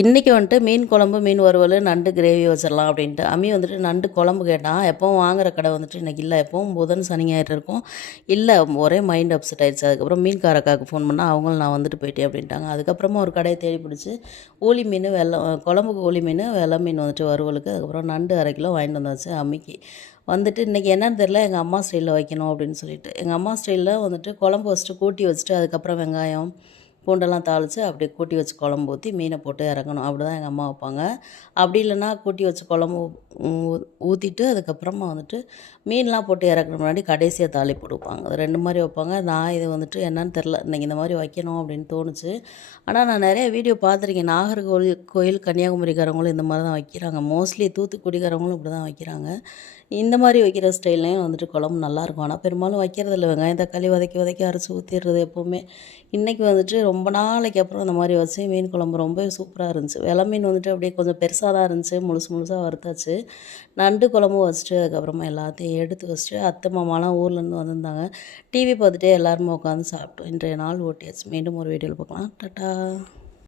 இன்றைக்கி வந்துட்டு மீன் குழம்பு, மீன் வறுவல், நண்டு கிரேவி வச்சிடலாம் அப்படின்ட்டு. அம்மி வந்துட்டு நண்டு குழம்பு கேட்டான். எப்பவும் வாங்குற கடை வந்துட்டு இன்றைக்கி இல்லை. எப்பவும் புதன், சனி, ஞாயிறு இருக்கும். இல்லை, ஒரே மைண்ட் அப்செட் ஆயிடுச்சு. அதுக்கப்புறம் மீன்கார அக்காவுக்கு ஃபோன் பண்ணால் அவங்களும் நான் வந்துட்டு போயிட்டேன் அப்படின்ட்டாங்க. அதுக்கப்புறமா ஒரு கடையை தேடி பிடிச்சி ஊளி மீன், குழம்புக்கு ஊளி மீன், வெள்ளை மீன் வந்துட்டு வறுவலுக்கு. அதுக்கப்புறம் நண்டு 1/2 கிலோ வாங்கிட்டு வந்தாச்சு அம்மிக்கு. வந்துட்டு இன்றைக்கி என்னன்னு தெரில, எங்கள் அம்மா ஸ்டைலில் வைக்கணும் அப்படின்னு சொல்லிட்டு. எங்கள் அம்மா ஸ்டைலில் வந்துட்டு குழம்பு வச்சுட்டு கூட்டி வச்சுட்டு அதுக்கப்புறம் வெங்காயம் பூண்டெல்லாம் தாளித்து அப்படியே கூட்டி வச்சு குழம்பு ஊற்றி மீனை போட்டு இறக்கணும். அப்படி தான் எங்கள் அம்மா வைப்பாங்க. அப்படி இல்லைன்னா கூட்டி வச்சு குழம்பு ஊற்றிட்டு அதுக்கப்புறமா வந்துட்டு மீன்லாம் போட்டு இறக்குற முன்னாடி கடைசியாக தாளிப்பு கொடுப்பாங்க. அது 2 மாதிரி வைப்பாங்க. நான் இது வந்துட்டு என்னன்னு தெரில, இன்றைக்கி இந்த மாதிரி வைக்கணும் அப்படின்னு தோணுச்சு. ஆனால் நான் நிறைய வீடியோ பார்த்துருக்கேன். நாகர்கோவில் கன்னியாகுமரிக்காரங்களும் இந்த மாதிரி தான் வைக்கிறாங்க. மோஸ்ட்லி தூத்துக்குடிக்காரங்களும் இப்படி தான் வைக்கிறாங்க. இந்த மாதிரி வைக்கிற ஸ்டைல்லையும் வந்துட்டு குழம்பு நல்லாயிருக்கும். ஆனால் பெரும்பாலும் வைக்கிறதில்ல. வெங்காயம் தக்காளி வதக்கி வதக்கி அரைச்சி ஊற்றிடுறது எப்போவுமே. இன்றைக்கி வந்துட்டு ரொம்ப நாளைக்கு அப்புறம் இந்த மாதிரி வச்சு மீன் குழம்பு ரொம்பவே சூப்பராக இருந்துச்சு. வெலை மீன் வந்துட்டு அப்படியே கொஞ்சம் பெருசாக தான் இருந்துச்சு. முழுசாக வறுத்தாச்சு. நண்டு குழம்பும் வச்சுட்டு அதுக்கப்புறமா எல்லாத்தையும் எடுத்து வச்சுட்டு அத்தை மாமாலாம் ஊர்லேருந்து வந்திருந்தாங்க. டிவி பார்த்துட்டே எல்லாருமே உட்காந்து சாப்பிட்டோம். இன்றைய நாள் ஓட்டியாச்சு. மீண்டும் ஒரு வீடியோவில் பார்க்கலாம். டாட்டா.